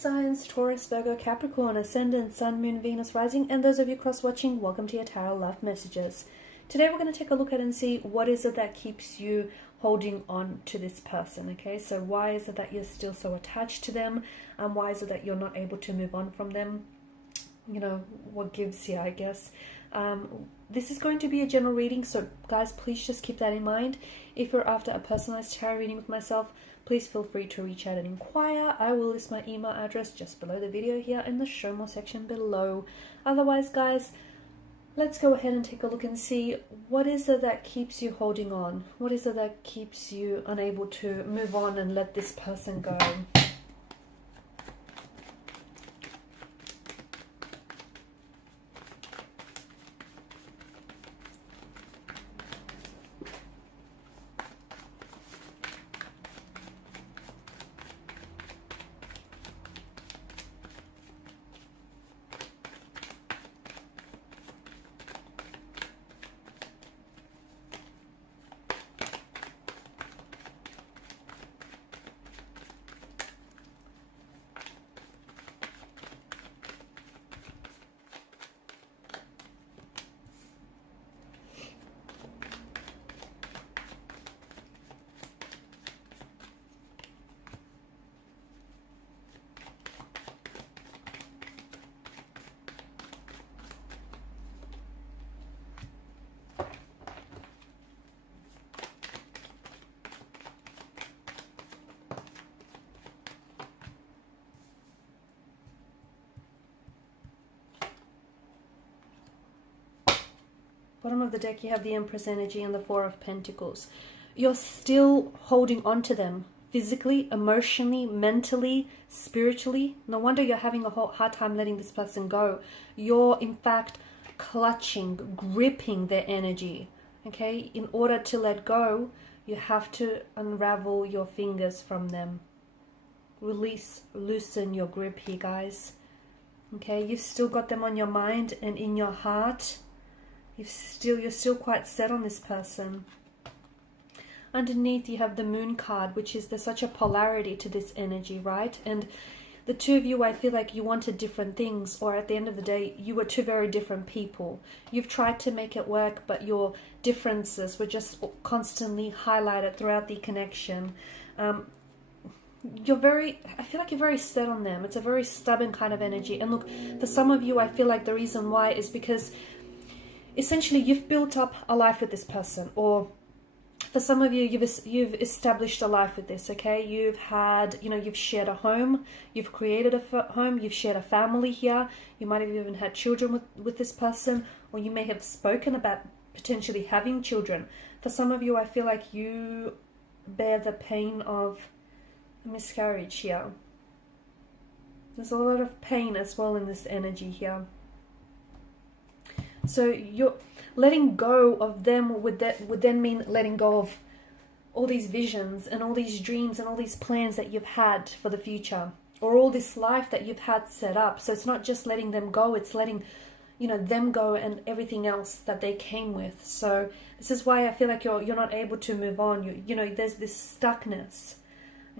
signs: Taurus, Virgo, Capricorn, Ascendant, Sun, Moon, Venus, Rising, and those of you cross-watching, welcome to your Tarot Love Messages. Today we're going to take a look at and see what is it that keeps you holding on to this person, okay? So why is it that you're still so attached to them? And why is it that you're not able to move on from them? You know, what gives here, I guess. This is going to be a general reading, so guys, please just keep that in mind. If you're after a personalized tarot reading with myself, please feel free to reach out and inquire. I will list my email address just below the video here in the show more section below. Otherwise, guys, let's go ahead and take a look and see what is it that keeps you holding on. What is it that keeps you unable to move on and let this person go? Bottom of the deck, you have the Empress energy and the Four of Pentacles. You're still holding on to them physically, emotionally, mentally, spiritually. No wonder you're having a hard time letting this person go. You're, in fact, clutching, gripping their energy. Okay? In order to let go, you have to unravel your fingers from them. Release, loosen your grip here, guys. Okay? You've still got them on your mind and in your heart. You're still quite set on this person. Underneath you have the Moon card, which is there's such a polarity to this energy, right? And the two of you, I feel like you wanted different things, or at the end of the day, you were two very different people. You've tried to make it work, but your differences were just constantly highlighted throughout the connection. I feel like you're very set on them. It's a very stubborn kind of energy. And look, for some of you, I feel like the reason why is because essentially you've built up a life with this person, or for some of you, you've established a life with this, okay? You've had, you've shared a home, you've created a home, you've shared a family here, you might have even had children with this person, or you may have spoken about potentially having children. For some of you, I feel like you bear the pain of a miscarriage here. There's a lot of pain as well in this energy here. So you're letting go of them would then mean letting go of all these visions and all these dreams and all these plans that you've had for the future, or all this life that you've had set up. So it's not just letting them go, it's letting them go and everything else that they came with. So this is why I feel like you're not able to move on. There's this stuckness.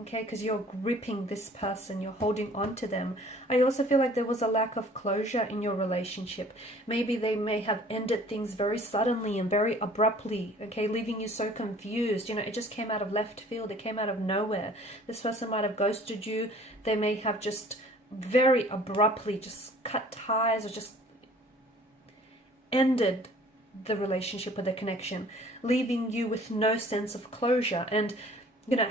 Okay, because you're gripping this person, you're holding on to them. I also feel like there was a lack of closure in your relationship. Maybe they may have ended things very suddenly and very abruptly, okay, leaving you so confused. It just came out of left field, it came out of nowhere. This person might have ghosted you. They may have just very abruptly just cut ties or just ended the relationship or the connection, leaving you with no sense of closure. And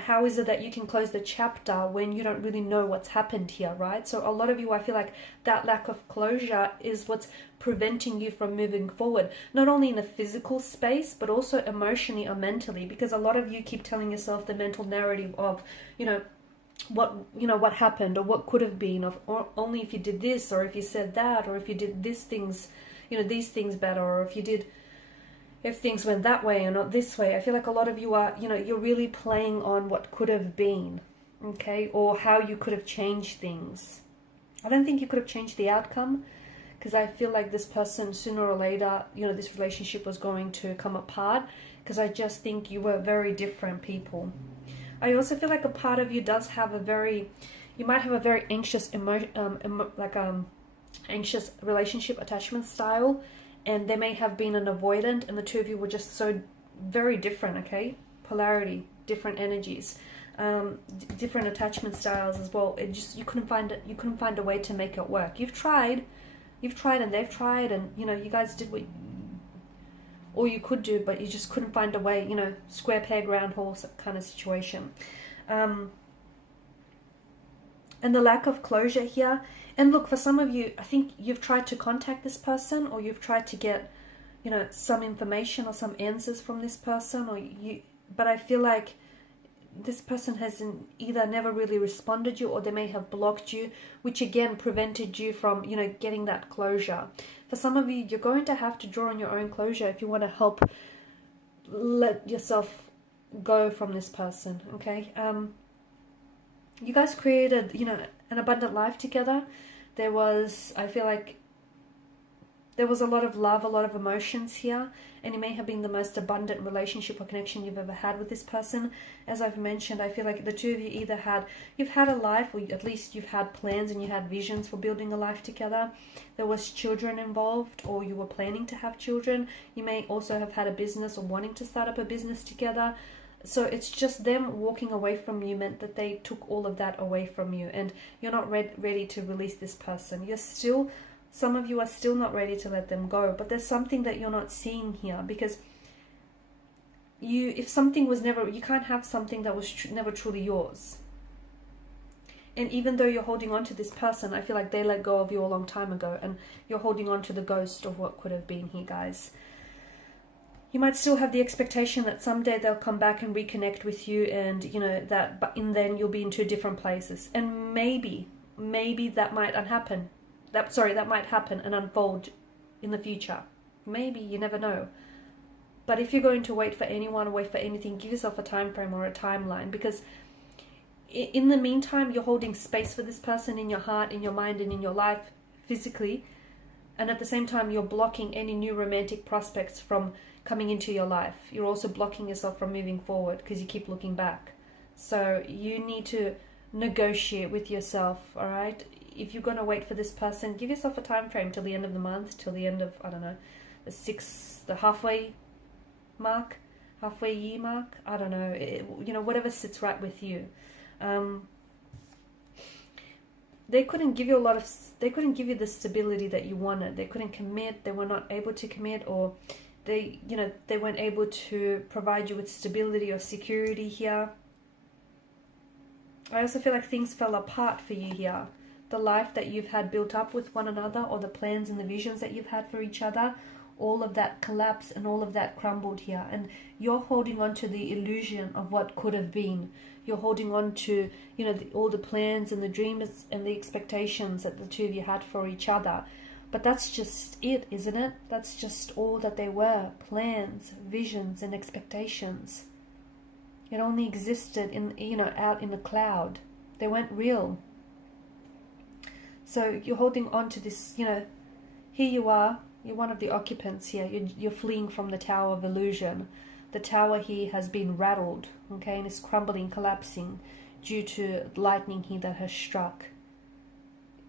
how is it that you can close the chapter when you don't really know what's happened here, right? So a lot of you, I feel like that lack of closure is what's preventing you from moving forward, not only in a physical space, but also emotionally or mentally, because a lot of you keep telling yourself the mental narrative of, what happened or what could have been, or only if you did this, or if you said that, or if you did these things better, or if things went that way and not this way. I feel like a lot of you are, you're really playing on what could have been, okay? Or how you could have changed things. I don't think you could have changed the outcome, because I feel like this person, sooner or later, this relationship was going to come apart, because I just think you were very different people. I also feel like a part of you does have a very, You might have a very anxious anxious relationship attachment style, and there may have been an avoidant, and the two of you were just so very different. Okay, polarity, different energies, different attachment styles as well. It just, you couldn't find a way to make it work. You've tried, and they've tried, and you know, you guys did what all you could do, but you just couldn't find a way. You know, square peg round hole kind of situation. And the lack of closure here. And look, for some of you, I think you've tried to contact this person, or you've tried to get, you know, some information or some answers from this person, but I feel like this person has either never really responded you, or they may have blocked you, which again prevented you from, you know, getting that closure. For some of you, you're going to have to draw on your own closure if you want to help let yourself go from this person. Okay. You guys created, you know, an abundant life together. There was, I feel like, there was a lot of love, a lot of emotions here, and it may have been the most abundant relationship or connection you've ever had with this person. As I've mentioned, I feel like the two of you either you've had a life, or at least you've had plans and you had visions for building a life together. There was children involved, or you were planning to have children. You may also have had a business or wanting to start up a business together. So it's just them walking away from you meant that they took all of that away from you, and you're not ready to release this person. Some of you are still not ready to let them go, but there's something that you're not seeing here, because if something was never, you can't have something that was never truly yours. And even though you're holding on to this person, I feel like they let go of you a long time ago, and you're holding on to the ghost of what could have been here, guys. You might still have the expectation that someday they'll come back and reconnect with you, and you know that, but then you'll be in two different places, and maybe that might happen. That might happen and unfold in the future. Maybe, you never know. But if you're going to wait for anyone or wait for anything, give yourself a time frame or a timeline, because in the meantime, you're holding space for this person in your heart, in your mind, and in your life physically, and at the same time, you're blocking any new romantic prospects from coming into your life. You're also blocking yourself from moving forward because you keep looking back. So you need to negotiate with yourself, all right? If you're going to wait for this person, give yourself a time frame till the end of the month, till the end of, I don't know, the halfway year mark. I don't know, you know, whatever sits right with you. They couldn't give you the stability that you wanted. They couldn't commit. They were not able to commit, or they weren't able to provide you with stability or security here. I also feel like things fell apart for you here. The life that you've had built up with one another, or the plans and the visions that you've had for each other, all of that collapsed and all of that crumbled here. And you're holding on to the illusion of what could have been. You're holding on to, you know, all the plans and the dreams and the expectations that the two of you had for each other. But that's just it, isn't it? That's just all that they were. Plans, visions, and expectations. It only existed out in the cloud. They weren't real. So you're holding on to this, you know, here you are, you're one of the occupants here, you're fleeing from the tower of illusion. The tower here has been rattled, okay, and is crumbling, collapsing due to lightning here that has struck.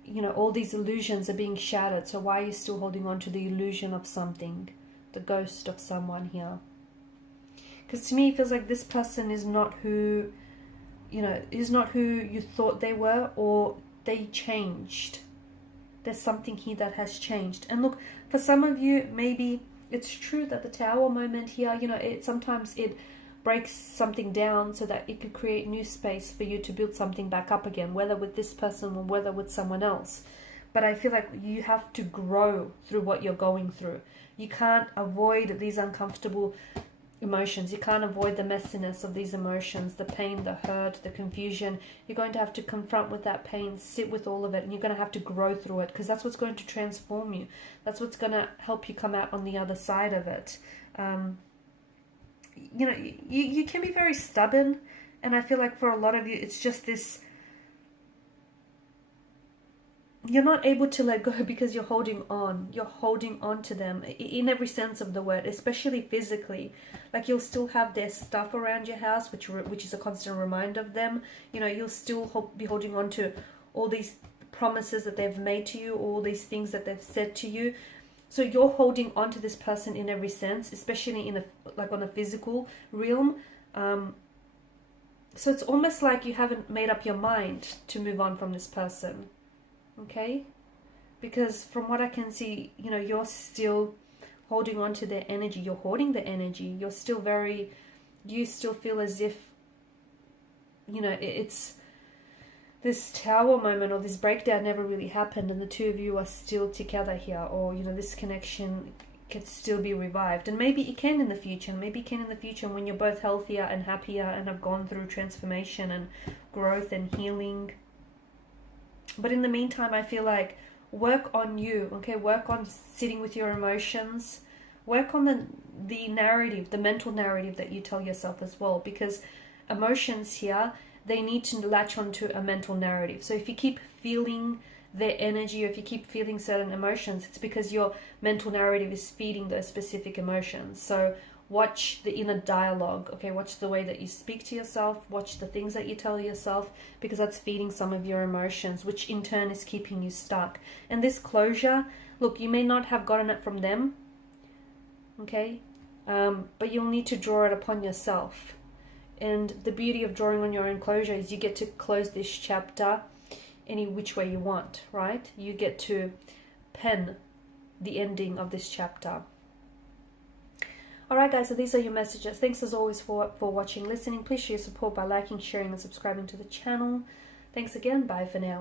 You know, all these illusions are being shattered, so why are you still holding on to the illusion of something, the ghost of someone here? Because to me, it feels like this person is not who you thought they were, or they changed. There's something here that has changed. And look, for some of you, maybe it's true that the tower moment here, you know, sometimes it breaks something down so that it could create new space for you to build something back up again, whether with this person or whether with someone else. But I feel like you have to grow through what you're going through. You can't avoid these uncomfortable emotions. You can't avoid the messiness of these emotions, the pain, the hurt, the confusion. You're going to have to confront with that pain, sit with all of it, and you're going to have to grow through it, because that's what's going to transform you. That's what's going to help you come out on the other side of it. You know, you can be very stubborn, and I feel like for a lot of you, it's just this, you're not able to let go because you're holding on. You're holding on to them in every sense of the word, especially physically. Like, you'll still have their stuff around your house, which is a constant reminder of them. You know, you'll still be holding on to all these promises that they've made to you, all these things that they've said to you. So you're holding on to this person in every sense, especially in on a physical realm. So it's almost like you haven't made up your mind to move on from this person. Okay? Because from what I can see, you know, you're still holding on to their energy. You're hoarding the energy. You're still you still feel as if, you know, it's this tower moment or this breakdown never really happened, and the two of you are still together here, or, you know, this connection can still be revived. And maybe it can in the future. Maybe it can in the future when you're both healthier and happier and have gone through transformation and growth and healing. But in the meantime, I feel like work on you, okay? Work on sitting with your emotions. Work on the narrative, the mental narrative that you tell yourself as well, because emotions here, they need to latch onto a mental narrative. So if you keep feeling their energy, or if you keep feeling certain emotions, it's because your mental narrative is feeding those specific emotions. So watch the inner dialogue, okay? Watch the way that you speak to yourself, watch the things that you tell yourself, because that's feeding some of your emotions, which in turn is keeping you stuck. And this closure, look, you may not have gotten it from them, okay? But you'll need to draw it upon yourself. And the beauty of drawing on your own closure is you get to close this chapter any which way you want, right? You get to pen the ending of this chapter. Alright guys, so these are your messages. Thanks as always for watching, listening. Please show your support by liking, sharing and subscribing to the channel. Thanks again. Bye for now.